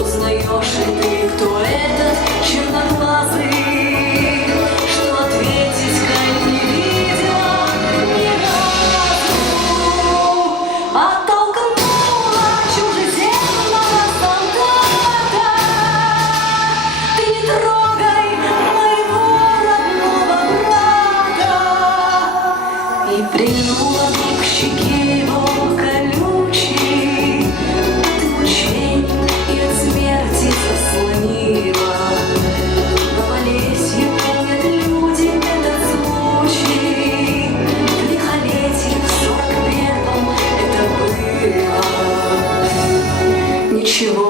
Узнаешь ли ты, кто этот черноглазый, что ответить Кать не видела ни разу, а толкнула чужеземного солдата. Ты не трогай моего родного брата. И прильнула к щеке его колючей, от мучений и от смерти заслонила. Но болезнью помнят люди этот случай. В лихолетии в 41-м это было. Ничего